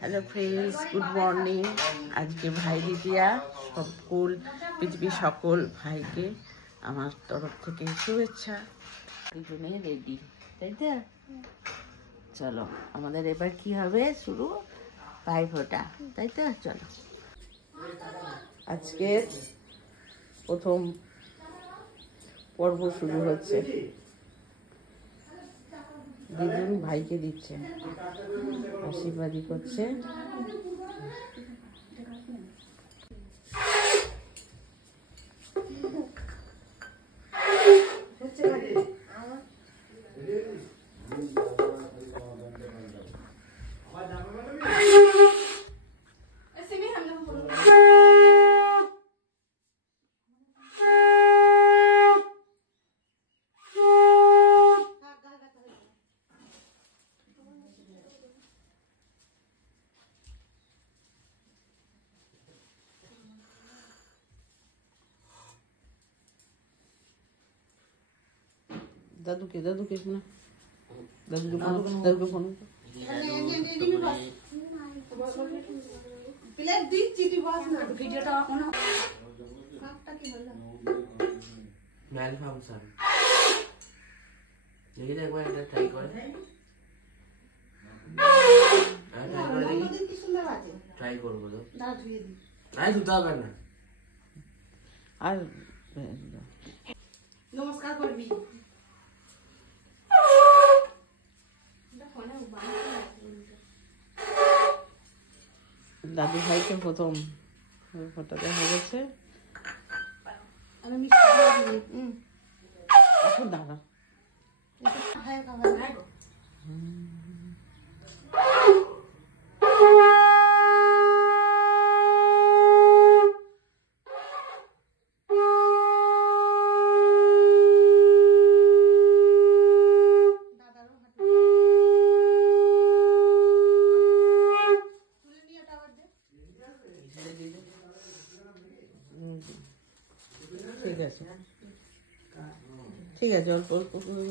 Hello friends, good morning. আজকে ভাই দ্বিতীয়া, সকল পৃথিবীর সকল ভাইকে আমার তরফ থেকে শুভেচ্ছা। দুজনে রেডি, তাই তো? চলো, আমাদের এবার কি হবে শুরু? ভাইফোঁটা, তাই তো? চলো, আজকে প্রথম পর্ব শুরু হচ্ছে। দিদুন ভাইকে দিচ্ছে, আশীর্বাদই করছে। দাদুকে শোনা, দাদুকে ফোন ম্যালফাংশন দেখি তো একবার এটা ট্রাই করে। ট্রাই করবো তো, নাই ধুতে হবে না। আর নমস্কার করবি। দাদু ভাইকে প্রথম ফটো দেখা গেছে। আমি মিষ্টি দিয়ে দিই। এখন দাদা ভাইয়ের খাবার নাই। ঠিক আছে, ঠিক আছে, অল্প অল্প করে।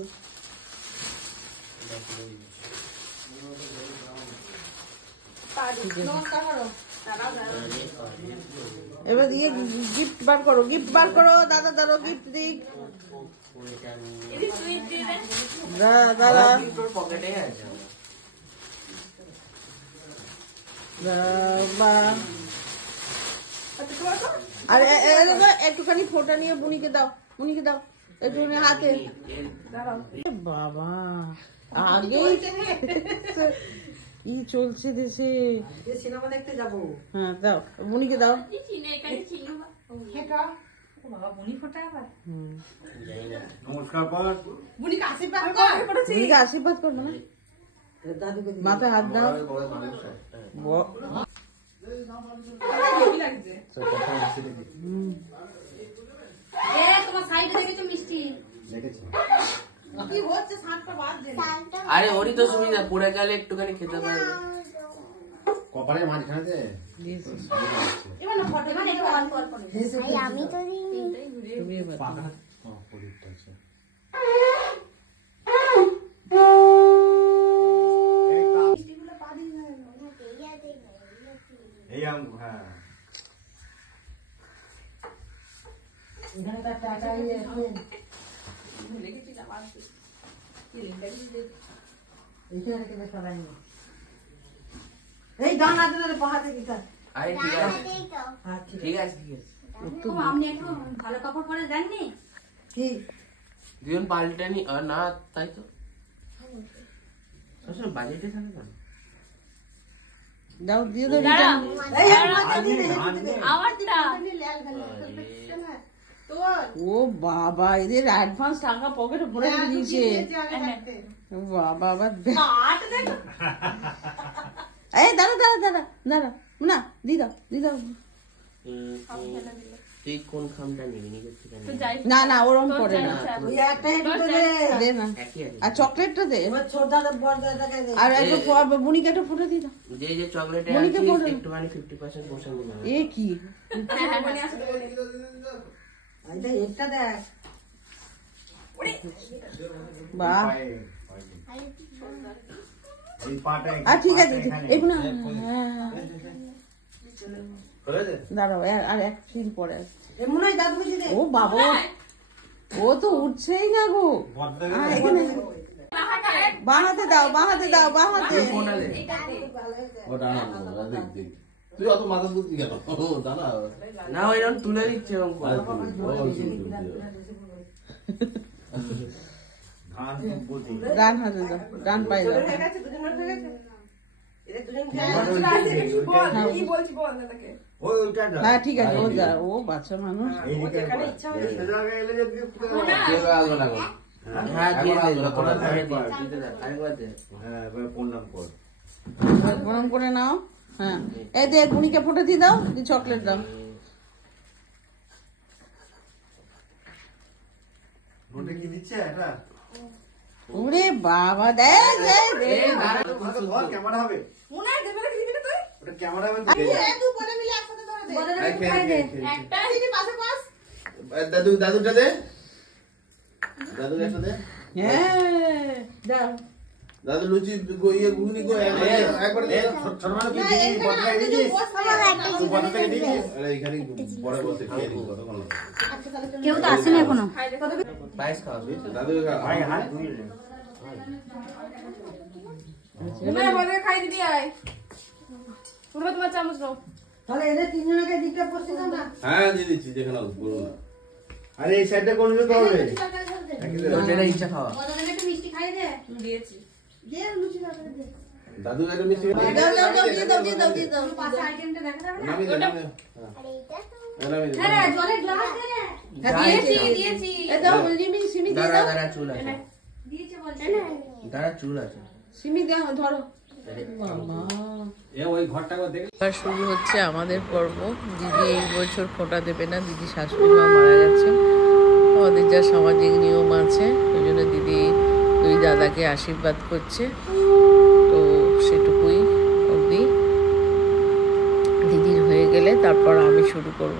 এবার দিয়ে গিফট বার করো, গিফট বার করো। দাদা দাদা গিফট দিক, দাদা পকেটে আছে। আর একটুখানি ফোঁটা নিয়ে বুনিকে দাও, বুনিকে দাও একটুখানি হাতে। বাবা আগে কি চলছে দেশে? সিনেমা দেখতে যাবো। হ্যাঁ দাও, বুনিকে দাও। বুনিকে আশীর্বাদ কর। বুনিকে আশীর্বাদ কর, মানে মাথায় হাত দাও। আরে ওরই তো সুবিধা, পড়ে গেলে একটুখানি খেতে পারবে। কপালের মাঝখানে আমি তো এই হ্যাঁ এখানে তার টাকা আছে। এইখানে রেখে দে সবাই। এই দান হাতে ধরে পাহাড়ে দিতে। আরে ঠিক আছে, ঠিক আছে, ঠিক আছে। আপনি একটু ভালো কাপড় পরে দেননি কি দুজন পাল্টানি আর না, তাই তো সবসময় বাজেটে থাকে না। দাও, দিয়ে দাও। ও বাবা, এদের অ্যাডভান্স টাকা পকেটে ভরে দিয়েছে। বাবা আবার এই দাদা দাদা দাদা দাদা না, দি দাও, দি দাও। তুই কোন খামটা নিবি? না না, ওরম করে না, ওই একটা দে না। একই আছে। আর চকলেটটা দে, ছোট দাদা বড় দাদাকে দে। আর একটু বুনিকে একটা ফোটো দি দাও। যে যে চকলেটে মনিকে আছে পড়ে। একটুখানি 50% পোর্শন দিতে হবে। এ কি এইটা একটা দেখ। বাহ, এই পাটা ঠিক আছে এগুলো দাঁড়াও আর এক সিন পরে এমন হয় দাদু বুঝি দে ও বাবা ও তো উঠছেই না গো এখানে বাহাতে দাও বাহাতে দাও বাহাতে তুই অত মাথা বুদ্ধি কেন দাদা না ওইরকম তুলে দিচ্ছে গান হাতে দাও গান পাই দাও হ্যাঁ ঠিক আছে ও যা ও বাচ্চা মানুষ হ্যাঁ দিয়ে দে গরম করে নাও হ্যাঁ এই দে গুনিকে ফটো দিয়ে দাও চকলেট দাও কি দিচ্ছে এটা ওরে বাবা দেখ ক্যামেরা হবে ওটা ক্যামেরা হবে দাদু দাদুটা দে দাদু একটা দে হ্যাঁ দাও দাদু লুচি ইয়ে ঘুগনি কো একবার দে ছোট মানে তুই দিবি বড়টা দিবি তুই বড়টা থেকে দিবি আরে এখানে বড় বসে খেয়ে দিই কতক্ষণ কেউ তো আসেনি এখনো পায়েস খাওয়া দাদু ভাই হাত ধুয়ে দে খাই দিবি আয় তোমার চামচ নাও তাহলে এদের তিনজনকে দিকটা পড়ছি না হ্যাঁ দিয়ে দিচ্ছি যেখানে বলুন না আরে এই সাইডটা কোন দিকে হবে যেটা ইচ্ছা খাওয়া মিষ্টি খাই দে দিয়েছি দাদু একটা মিষ্টি দাও দাও দাও দিয়ে দাও দিয়ে দাও দিয়ে দাও পাশে আইটেমটা দেখা যাবে না নামি দে নামি হ্যাঁ জলে গ্লাস দে রে দিয়েছি এ দাও লিমি সিমি দিয়ে দাও দাঁড়া চুল আছে দিয়েছে বলছে দাঁড়া চুল আছে সিমি দাও ধরো এবার শুরু হচ্ছে আমাদের পর্ব দিদি এই বছর ফোঁটা দেবে না দিদি শাশুড়ি মা মারা গেছে আমাদের যা সামাজিক নিয়ম আছে ওই জন্য দিদি দুই দাদাকে আশীর্বাদ করছে তো সেটুকুই অবধি দিদির হয়ে গেলে তারপর আমি শুরু করব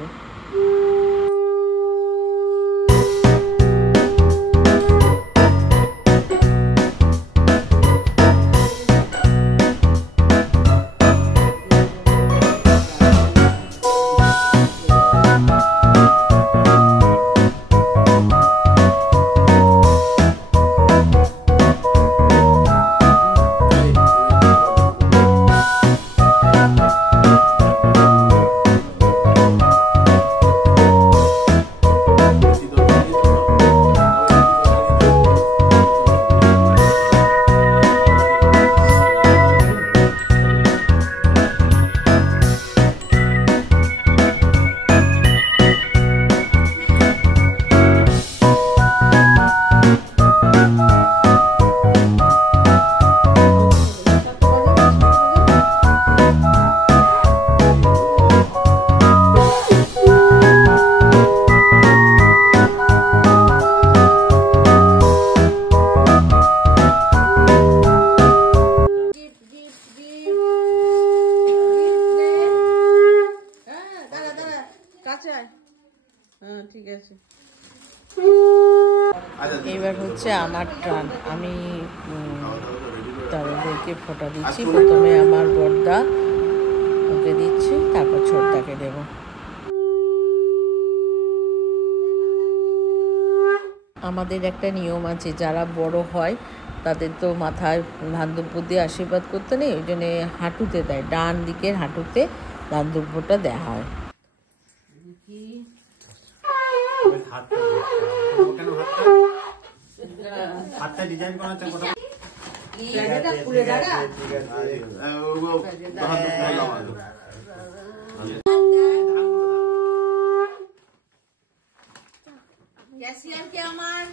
ঠিক আছে এবার হচ্ছে আমার টান আমি তাদেরকে ফোঁটা দিচ্ছি প্রথমে আমার বড়দা ওকে দিচ্ছি তারপর ছোটদাকে দেব আমাদের একটা নিয়ম আছে যারা বড় হয় তাদের তো মাথায় ধান দুব্য দিয়ে আশীর্বাদ করতে নেই ওই জন্য হাঁটুতে দেয় ডান দিকের হাঁটুতে ধান দুব্যটা দেওয়া হয় হাতটা ডিজাইন করা আছে কত এটা খুলে দাঁড়া ক্যাশিয়ারকে আমার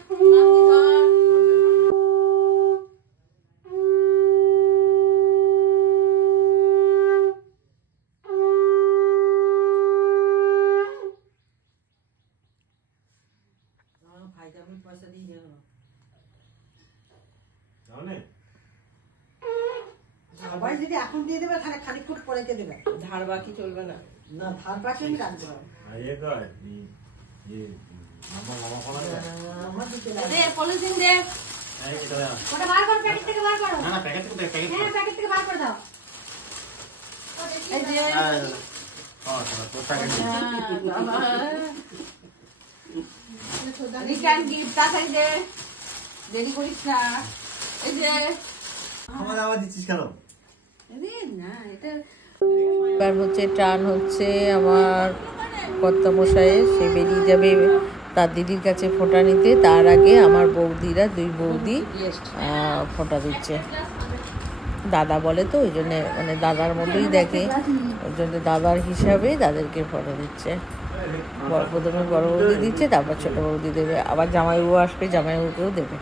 সবাই যদি এখন দিয়ে দেবে তাহলে খালি ফুট পরে দেবে ধার বাকি চলবে না না ধার পাশে আমি রাখবো দে পলিথিন দে ওটা বার করো, প্যাকেট থেকে বার করো। হ্যাঁ, প্যাকেট থেকে বার করে দাও। এই যে রিটার্ন গিফট তাড়াতাড়ি দে, দেরি করিস না। এই যে আবার দিচ্ছিস কেন? না এটা এবার হচ্ছে টান হচ্ছে আমার কর্তামশাইয়ের, সে বেরিয়ে যাবে তার দিদির কাছে ফোঁটা নিতে। তার আগে আমার বৌদিরা, দুই বৌদি ফোঁটা দিচ্ছে। দাদা বলে তো, ওই জন্যে মানে দাদার মতোই দেখে, ওই জন্য দাদার হিসাবে তাদেরকে ফোঁটা দিচ্ছে। প্রথমে বড় বৌদি দিচ্ছে, তারপর ছোট বৌদি দেবে, আবার জামাইবাবু আসবে, জামাইবাবুকেও দেবে।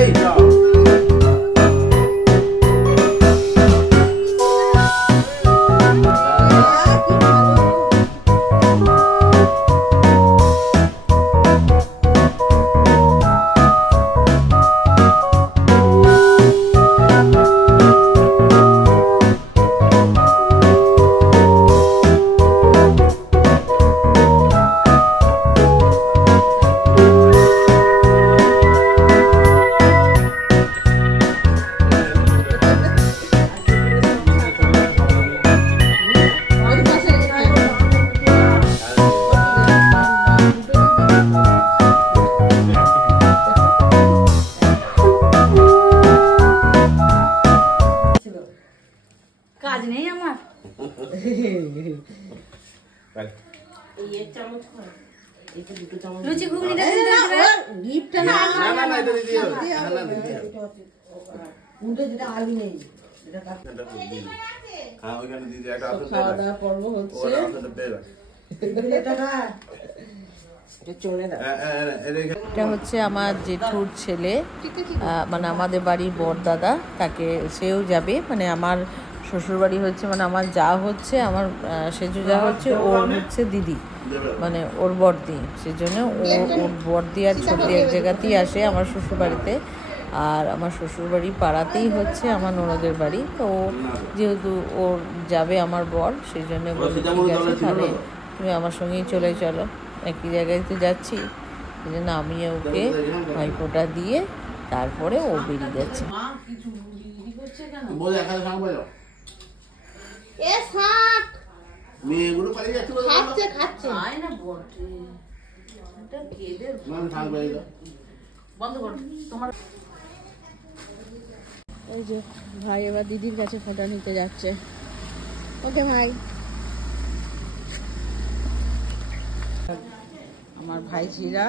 এই যাও। কাজ নেই আমার। লুচি ঘুগনিটা দিয়ে দেবে। গিফটটা না, না না না, এটা দিয়ে দাও। না না দিয়ে দাও। উল্টো যেটা আলু নেই এটা কাট। এটা দিয়ে দিই। হ্যাঁ, ওইখানে দিয়ে দিই, একটা আছে খাওয়া দাওয়া পর্ব হচ্ছে। ওরা আছে পেয়ে রাখ। এটা না চলে না। এটা হচ্ছে আমার জেঠুর ছেলে, মানে আমাদের বাড়ির বড়দাদা, তাকে সেও যাবে। মানে আমার শ্বশুরবাড়ি হচ্ছে, মানে আমার যা হচ্ছে, আমার সেজু যা হচ্ছে, ওর হচ্ছে দিদি, মানে ওর বড়দি। সেজন্য ওর বড়দি আর ছোটদি এক জায়গাতেই আসে আমার শ্বশুরবাড়িতে। আর আমার শ্বশুরবাড়ি পাড়াতেই হচ্ছে আমার ননদের বাড়ি। তো যেহেতু ওর যাবে আমার বর, সেই জন্য বলি ঠিক আছে, তাহলে তুমি আমার সঙ্গেই চলে চলো, একই জায়গায় তো যাচ্ছি। সেই জন্য আমি ওকে ভাইফোঁটা দিয়ে তারপরে ও বেরিয়ে যাচ্ছে। মা কিছু ই করছে কেন? বলে এখানে সামনে যাও। এ শাক মেয়েগুলো পালিয়ে যাচ্ছে বলে খাচ্ছে খাচ্ছে। আয় না বটে। এটা কেদের মানে থাক বাইরে যাও। বন্ধ কর তোমার। ওই যে ভাই এবার দিদির কাছে ফোঁটা নিতে যাচ্ছে। ওকে ভাই। আমার ভাইঝিরা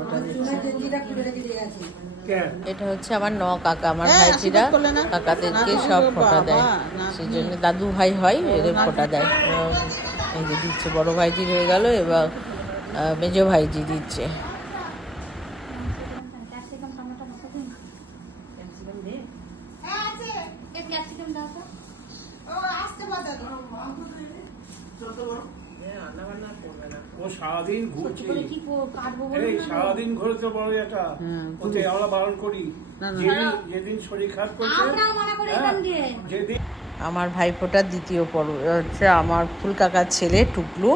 ওটা দিচ্ছে। গেঞ্জিটা খুলে রেখে দিয়ে গেছে। এটা হচ্ছে আমার কাকা, আমার হ্যাঁ, ভাইজিরা আশীর্বাদ করলে না? কাকাদেরকে না, সব তো ফোঁটা দেয়। বাবা, না। সেই জন্য দাদু ভাই হয়, এদের ফোঁটা দেয়। এই যে দিচ্ছে, বড় ভাইজি হয়ে গেল, এবার মেজো ভাইজি দিচ্ছে। ক্যাপসিকাম টমেটো মতো দিন। ক্যাপসিকাম দাও তো। ও সারাদিন ঘুরছে, করে কি কাটবো এই সারাদিন ঘুরতে বড় এটা ওকে আমরা বারণ করি। যেদিন শরীর খারাপ করছে, আমরাও মানা করি এখান দিয়ে। যেদিন আমার ভাইফোঁটার দ্বিতীয় পর্ব হচ্ছে আমার ফুল কাকার ছেলে টুকলু,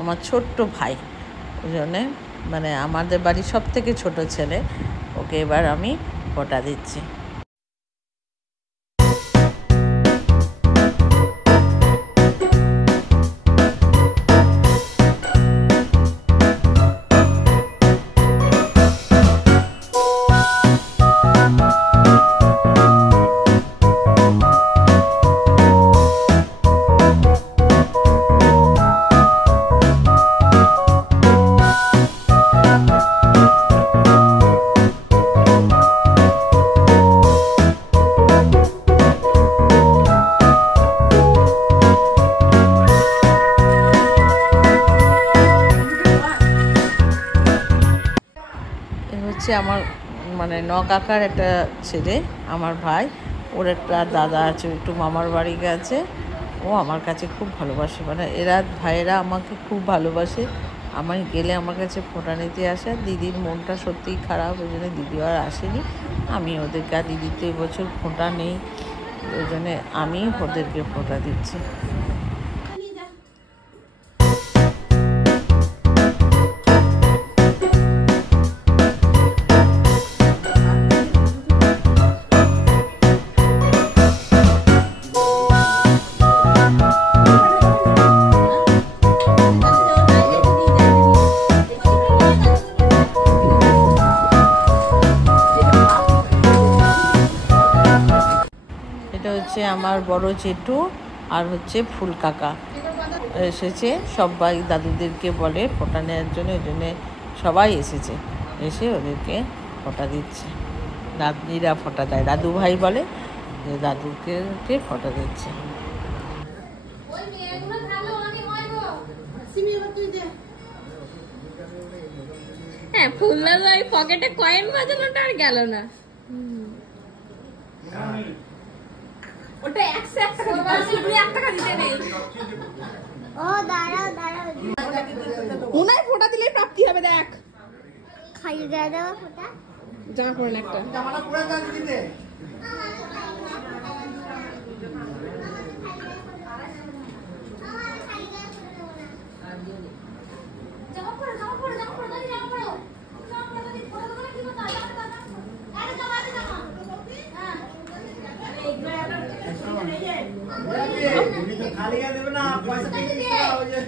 আমার ছোট্ট ভাই। ওই জন্যে মানে আমাদের বাড়ির সব থেকে ছোট ছেলে, ওকে এবার আমি ফোঁটা দিচ্ছি। হচ্ছে আমার মানে কাকার একটা ছেলে, আমার ভাই, ওর একটা দাদা আছে, একটু মামার বাড়ি গেছে। ও আমার কাছে খুব ভালোবাসে, মানে এরা ভাইয়েরা আমাকে খুব ভালোবাসে। আমার গেলে আমার কাছে ফোঁটা নিতে আসে। আর দিদির মনটা সত্যিই খারাপ, ওই জন্য দিদি আর আসেনি। আমি ওদেরকে, আর দিদির তো এবছর ফোঁটা নেই, ওই জন্যে আমি ওদেরকে ফোঁটা দিচ্ছি। আমার বড় জেঠু আর হচ্ছে ফুল কাকা এসেছে, সবাই দাদুদেরকে বলে ফোঁটা নেওয়ার জন্য, ওই জন্যে সবাই এসেছে, এসে ওদেরকে ফোঁটা দিচ্ছে। দাদিরা ফোঁটা দেয়, দাদু ভাই বলে যে দাদুকে ফোঁটা দিচ্ছে। হ্যাঁ, ফুল দাদা ওই পকেটে কয়েন বাজানোটা আর গেল না। ওটা 101 টাকা দিতে নেই। ও দাঁড়াও দাঁড়াও, উনায় ফোঁটা দিলে প্রাপ্তি হবে। দেখ খাইয়ে দেওয়া দেওয়া ফোটা জামা পড়েন একটা। জামাটা পুরো কাজ দিতে খালি দেবে না, পয়সা দিয়ে দিতে হবে।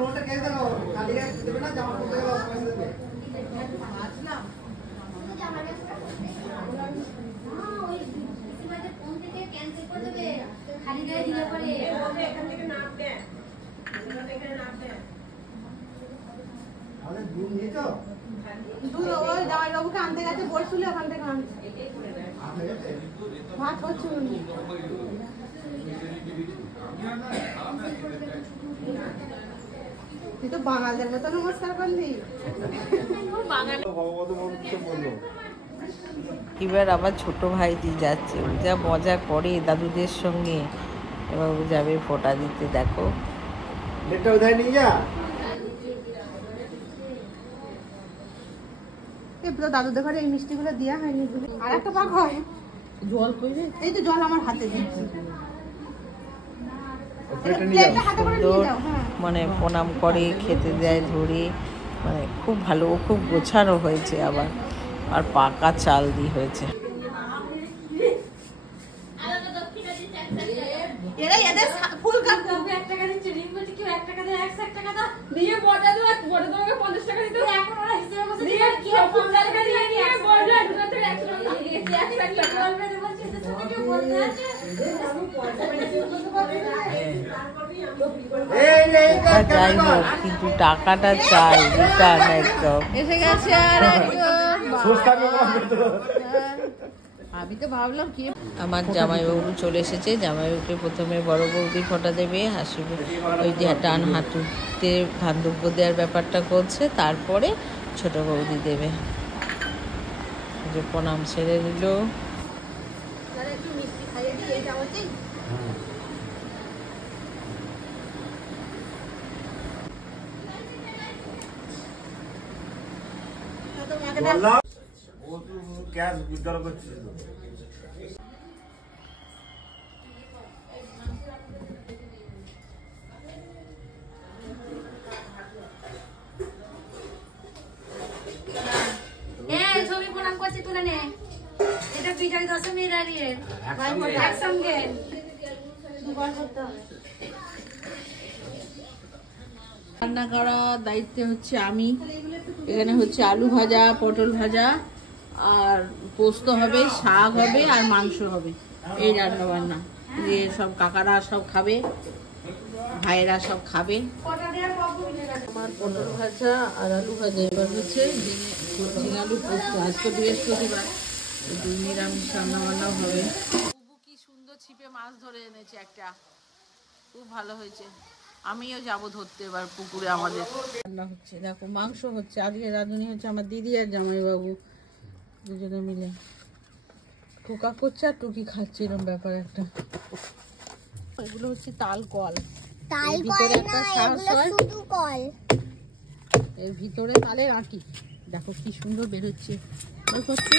নোটটা কেটে দাও, খালি দেবে না, জামা পড়তে গেলে পয়সা দেবে। খালি গায়ে দিলে পরে এখান থেকে নাপ দেন, আমাদের দুধ নিয়ে তো দুধ ওই জামাইবাবুকে আনতে গেছে, বলছিল ওখান থেকে আনছে। ভাত হচ্ছে তুই তো বাঙালিদের মতো নমস্কার করলি। এবার আবার ছোট ভাইটি যাচ্ছে, ও যা মজা করে দাদুদের সঙ্গে। এবার ও যাবে ফোঁটা দিতে, দেখো। এটা উধাই নিয়ে যা। দাদুদের ঘরে এই মিষ্টিগুলো দেওয়া হয়নি, আর একটা পাক হয় জল কইবে। এই তো জল আমার হাতে দিচ্ছি, সুন্দর মানে প্রণাম করে, খেতে দেয় ধরে, মানে খুব ভালো, খুব গোছানো হয়েছে আবার, আর পাকা চাল দিয়ে হয়েছে। এরা এদের ফুল কাটতে 1 টাকা দিচ্ছে, রিং বলছে কেউ 1 টাকা দেয়, 101 টাকা দাও দিয়ে বড় দাদু 50 টাকা দিতে। এখন ওরা হিসেবে বসে দিয়ে কি 50 টাকা দিয়ে নিয়ে বড় দাদু থেকে 100 টাকা দিয়ে দিয়েছে। 100 টাকা বলবে বলছে এদের সাথে কেউ বলতে আছে যাই হোক, কিন্তু টাকাটা চাই রিটার্ন একদম। এসে গেছে আর আমি তো ভাবলাম কি আমার জামাইবাবু চলে এসেছে। জামাইবাবুকে প্রথমে বড় বৌদি ফোঁটা দেবে, হাসিবে ওই যে ডান হাঁটুতে ধানদুব্য দেওয়ার ব্যাপারটা করছে, তারপরে ছোট বৌদি দেবে। যে প্রণাম সেরে দিল। একটু মিষ্টি খাইয়ে দিই, এইটা হচ্ছে ও তো ক্যাশ উইথড্র করছিল। ছবি প্রণাম করছি, তুলে নে। এটা বিজয় দশমীর একসঙ্গে রান্না করার দায়িত্বে হচ্ছে আমি। এখানে হচ্ছে আলু ভাজা, পটল ভাজা, আর পোস্ত হবে, শাক হবে, আর মাংস হবে। এই রান্না বান্না দিয়ে সব কাকারা সব খাবে, ভাইয়েরা সব খাবে। আমার পটল ভাজা আর আলু ভাজা। এবার হচ্ছে ঝিঙে আলু পোস্ত। আজকে বৃহস্পতিবার, নিরামিষ রান্না বান্না হবে। কি সুন্দর ছিপে মাছ ধরে এনেছে একটা, খুব ভালো হয়েছে। আমিও যাবো ধরতে এবার পুকুরে। আমাদের রান্না হচ্ছে, দেখো মাংস হচ্ছে। আজকে রাঁধুনি হচ্ছে আমার দিদি আর জামাইবাবু, দুজনে মিলে। টোকা করছে আর টুকি খাচ্ছে, এরকম ব্যাপার একটা। এগুলো হচ্ছে তাল কল। তাল এর কল ভিতরে না, একটা শ্বাস এগুলো হয়। শুধু কল। এর ভিতরে তালের আঁটি, দেখো কি সুন্দর বেরোচ্ছে। বের করছো?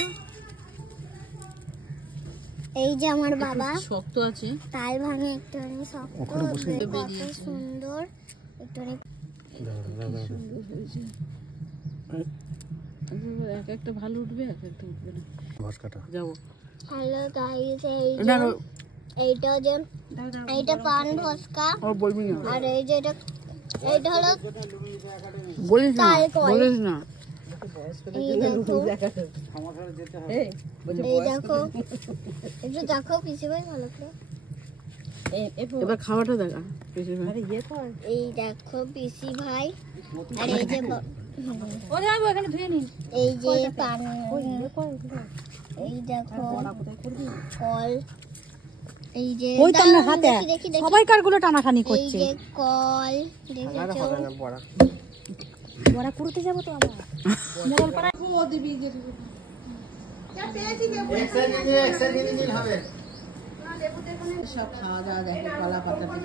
এই যে আমার বাবা শক্ত আছে। তাল ভাঙে একটুখানি শক্ত, কত সুন্দর একটুখানি। এক একটা ভালো উঠবে, এক একটা উঠবে না। যাবো। হ্যালো গাইস, এইটা যে এইটা পান ভস্কা, আর এই যে এইটা হলো তাল কল। না এই দেখো, এই দেখো, একটু দেখো পিছিয়ে ভাই ভালো করে। এবার খাওয়াটা দেখা। এই দেখো পিসি ভাই, আর এই যে এই যে পান, এই দেখো কল, এই যে দেখি সবাইকার গুলো টানাখানি এই যে কল, দেখেছো? বড়া করতে যাবো তো আবার মোড়ল পাড়া। ও দিবি যে সব খাওয়া দাওয়া দেখো, কলা পাতা থেকে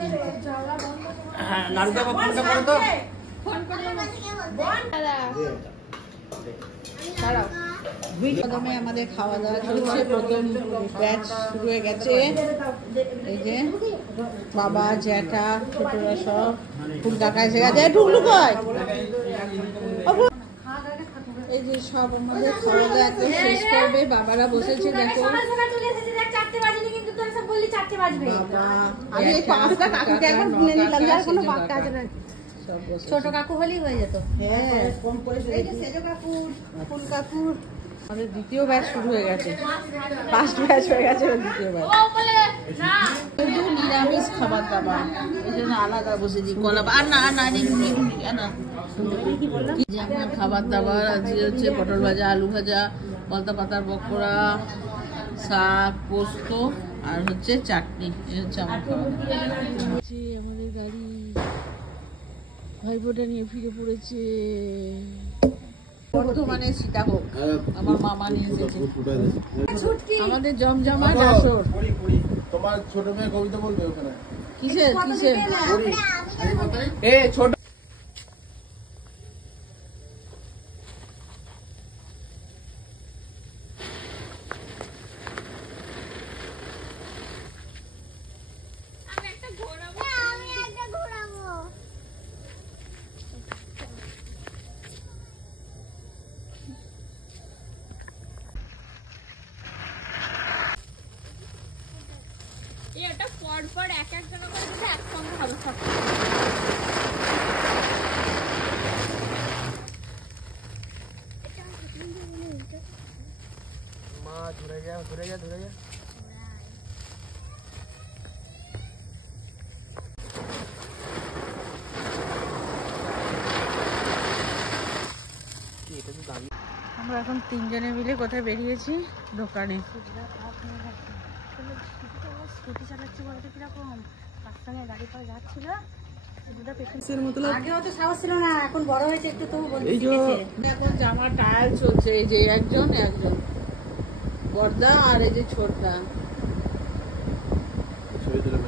প্রথমে আমাদের খাওয়া দাওয়া চলছে। প্রথম ব্যাচ শুরু হয়ে গেছে। এই যে বাবা, জ্যাঠা, ছোটরা সব ফুল কাকা এসে গেছে। ঢুকলু কয়? এই যে সব আমাদের খাওয়া দাওয়া একটা শেষ করবে। বাবারা বসেছে দেখো। বাবা, আমি এই 5টা কাকুকে একবার গুনে নিলাম, যার কোনো বাদ কাজ না। ছোট কাকু হলেই হয়ে যেত। হ্যাঁ, কম করে এই যে সেজো কাকু, ফুল কাকু। আমাদের দ্বিতীয় ব্যাচ শুরু হয়ে গেছে। ফার্স্ট ব্যাচ হয়ে গেছে, দ্বিতীয় ব্যাচ। শুধু নিরামিষ খাবার দাবার, এই জন্য আলাদা বসেছি। কলা আর না না যে আমার খাবার দাবার আজকে হচ্ছে পটল ভাজা, আলু ভাজা, পাতা পাতার পকোড়া, শাক, পোস্ত আর হচ্ছে চাটনি। এই হচ্ছে আমার খাবার। আমাদের গাড়ি ভাইফোঁটা নিয়ে ফিরে পড়েছে। বর্তমানে সীতাভোগ আমার মামা নিয়ে এসেছে। আমাদের জমজমাট আসর। তোমার ছোট মেয়ে কবিতা বলবে ওখানে। কিসের কিসের? ছোট আমি একটা ঘোরাবো। এটা পর পর এক এক জায়গা করে দিলে একসঙ্গে হবে সব। মা ধরে যা ধরে যা ধরে যা। আমরা এখন 3 জনে মিলে কোথায় বেরিয়েছি? দোকানে। স্কুটি চালাচ্ছি বলতে কিরকম রাস্তায় গাড়ি পাওয়া যাচ্ছিল। আগে অত সাহস ছিল না, এখন বড় হয়েছে একটু, তবু বলতে শিখেছে। এখন জামা ট্রায়াল চলছে। এই যে একজন বড়দা আর এই যে ছোটদা। ছবি তুলে